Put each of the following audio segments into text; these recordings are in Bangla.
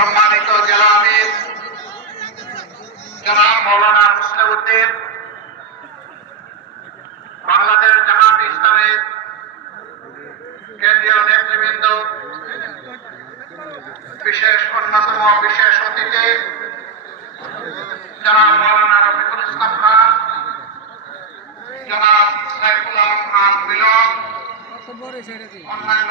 সম্মানিত জেলা আমির, জনাব মৌলানা বাংলাদেশ জামাত ইসলামের কেন্দ্রীয় নেতৃবৃন্দ, বিশেষ অন্যতম বিশেষ অতিথি, জনাব মৌলানা রফিকুল ইসলাম খান, জনাব সাইফুল আলম খান মিলন অন্যান্য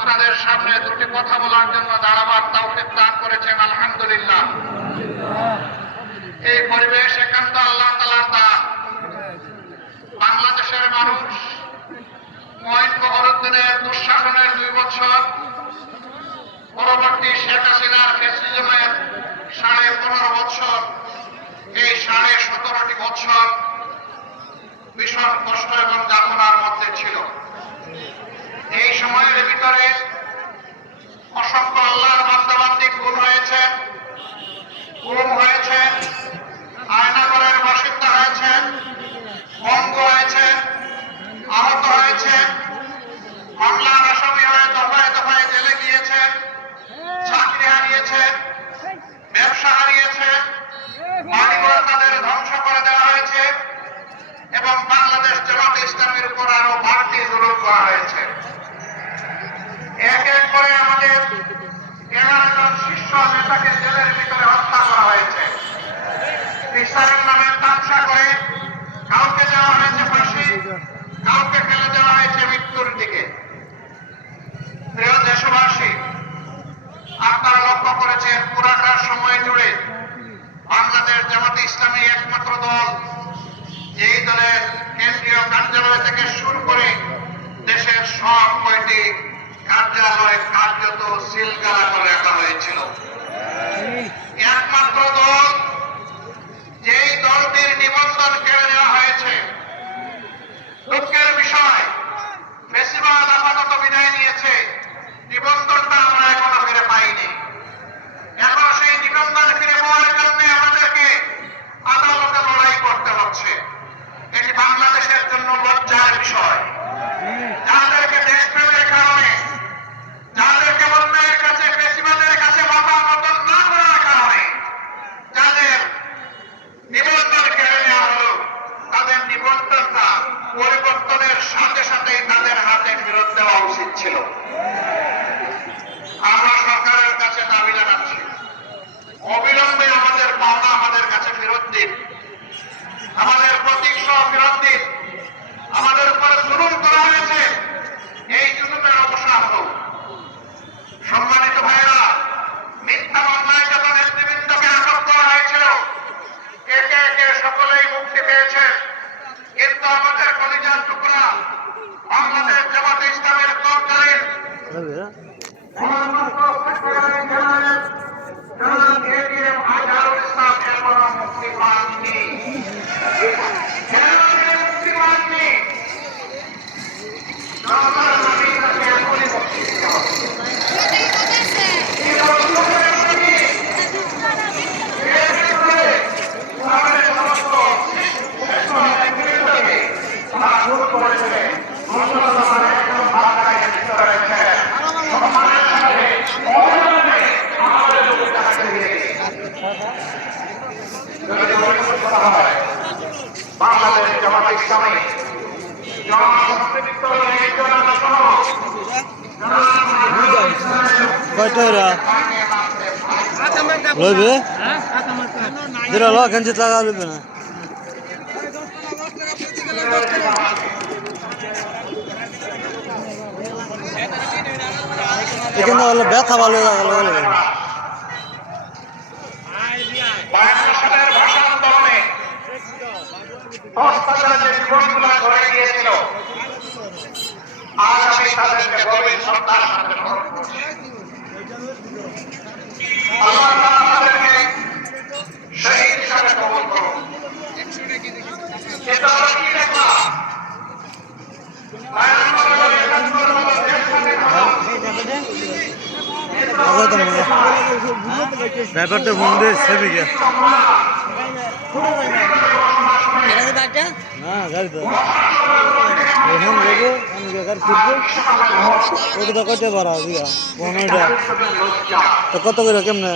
আপনাদের সামনে দুটি কথা বলার জন্য দাঁড়াবার তৌফিক দান করেছেন, আলহামদুলিল্লাহ। এই পরিবেশ একান্ত আল্লাহ তাআলার দান বাংলাদেশের মানুষ মহিন কবরুদ্দিনের দুঃশাসনের দুই বছর পরবর্তী শেখ হাসিনার ফেসিজমের সাড়ে পনেরো বছর এই সাড়ে সতেরোটি বছর ভীষণ কষ্ট এবং যাতনার মধ্যে ছিল এই সময়ের ভিতরে অসংখ্য আল্লাহর বান্দাবান্দি খুন হয়েছে গুম হয়েছে, আয়নাগরের বাসিন্দা হয়েছে ভঙ্গ হয়েছে, আহত হয়েছে, মামলার আসামি হয়ে দফায় দফায় জেলে গিয়েছে, চাকরি হারিয়েছে, ব্যবসা হারিয়েছে বাড়িঘর তাদের ধ্বংস করে দেওয়া হয়েছে এবং বাংলাদেশ জামাত ইসলামের উপর আরও বাড়তি জুলুম করা হয়েছে। এক এক করে আমাদের এগারো জন শীর্ষ নেতাকে জেলের ভিতরে হত্যা করা হয়েছে। বিচারের নামে তামসা করে কাউকে দেওয়া হয়েছে ফাঁসি। কয়টা এরা? লইবে? যেটা ল গেঞ্জিত লাগা লইবে না। এখানে হলো ব্যথা ভালো লাগা লইবে বায়ান্ন সালের ভাষা আন্দোলনে হস্তান্তরে যে জীবনগুলো ধরে গিয়েছিল আজ আমি তাদেরকে গভীর শ্রদ্ধার ব্যাপারটা ফোন দিয়ে সেদিকে না গাড়ি তো এখন যাবো আমি গাড়ি ফিরবো ওটা তো কয়টা বাড়া দিয়া পনেরোটা তো কত করে কেমনে